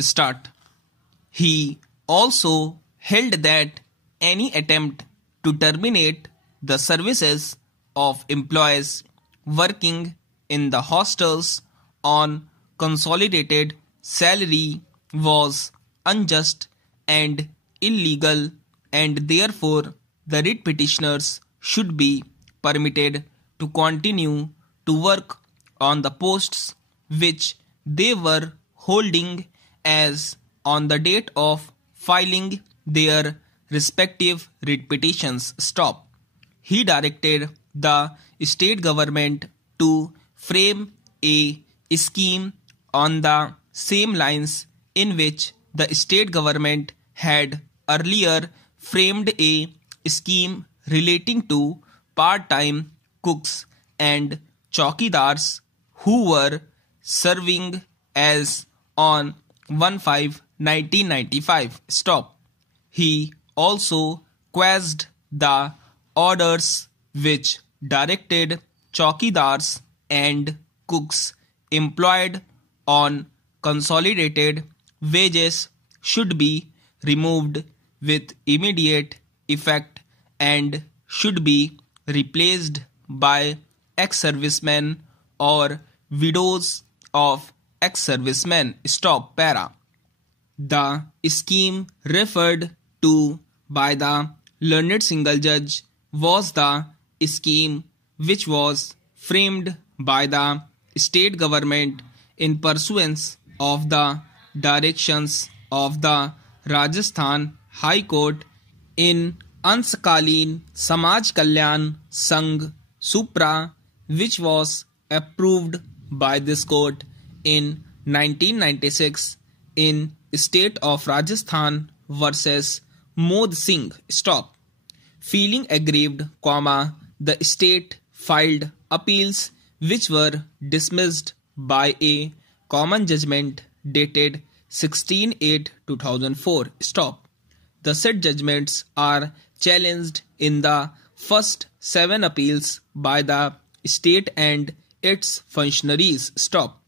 Start. He also held that any attempt to terminate the services of employees working in the hostels on consolidated salary was unjust and illegal, and therefore the writ petitioners should be permitted to continue to work on the posts which they were holding as on the date of filing their respective writ petitions. Stop. He directed the state government to frame a scheme on the same lines in which the state government had earlier framed a scheme relating to part-time cooks and chowkidars who were serving as on 1/5/1995. Stop. He also quashed the orders which directed chowkidars and cooks employed on consolidated wages should be removed with immediate effect and should be replaced by ex-servicemen or widows of ex-servicemen. Stop. Para. The scheme referred to by the learned single judge was the scheme which was framed by the state government in pursuance of the directions of the Rajasthan High Court in Anskaleen Samaj Kalyan Sangh Supra, which was approved by this court in 1996 in State of Rajasthan versus Mod Singh. Stop. Feeling aggrieved, the state filed appeals which were dismissed by a common judgment dated 16/8/2004. Stop. The said judgments are challenged in the first 7 appeals by the state and its functionaries. Stop.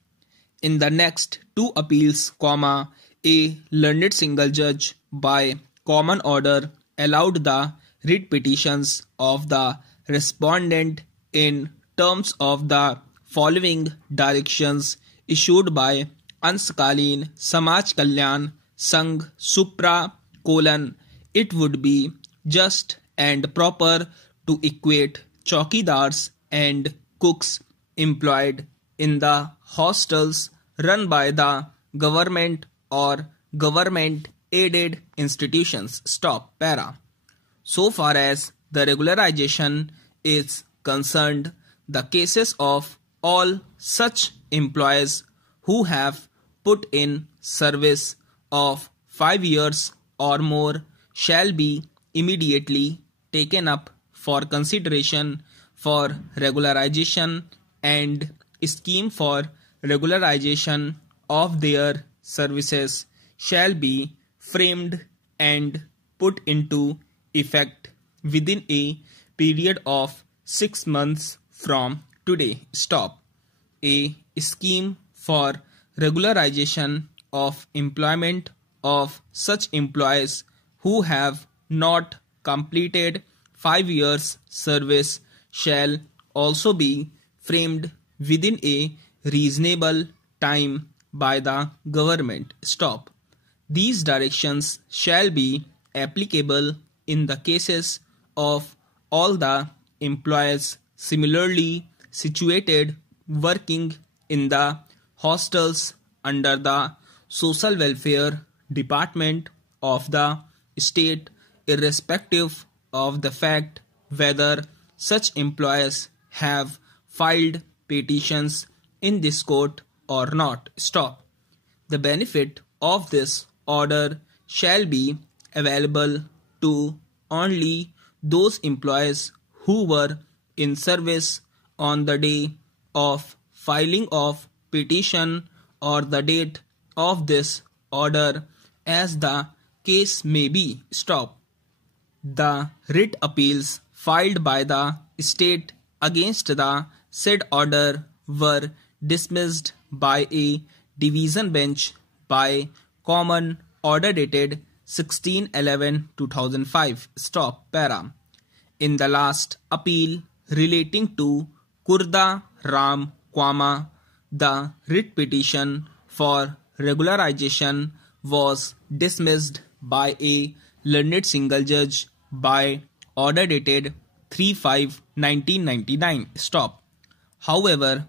In the next 2 appeals, a learned single judge by common order allowed the writ petitions of the respondent in terms of the following directions issued by Anskaleen Samaj Kalyan Sangh Supra: it would be just and proper to equate chowkidars and cooks employed in the hostels run by the government or government-aided institutions. Stop. Para. So far as the regularization is concerned, the cases of all such employees who have put in service of 5 years or more shall be immediately taken up for consideration for regularization, and a scheme for regularization of their services shall be framed and put into effect within a period of 6 months from today. Stop. A scheme for regularization of employment of such employees who have not completed 5 years service shall also be framed within a reasonable time by the government. Stop. These directions shall be applicable in the cases of all the employees similarly situated working in the hostels under the Social Welfare Department of the state, irrespective of the fact whether such employees have filed petitions in this court or not. Stop. The benefit of this order shall be available to only those employees who were in service on the day of filing of petition or the date of this order, as the case may be. Stop. The writ appeals filed by the state against the said order were dismissed by a division bench by Common order dated 16/11/2005. Stop. Para. In the last appeal relating to Kurda Ram Kwama, the writ petition for regularization was dismissed by a learned single judge by order dated 3/5/1999. Stop. However,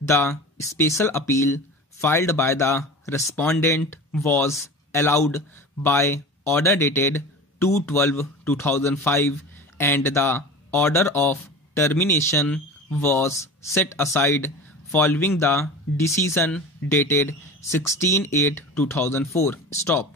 the special appeal filed by the respondent was allowed by order dated 2/12/2005, and the order of termination was set aside following the decision dated 16/8/2004. Stop.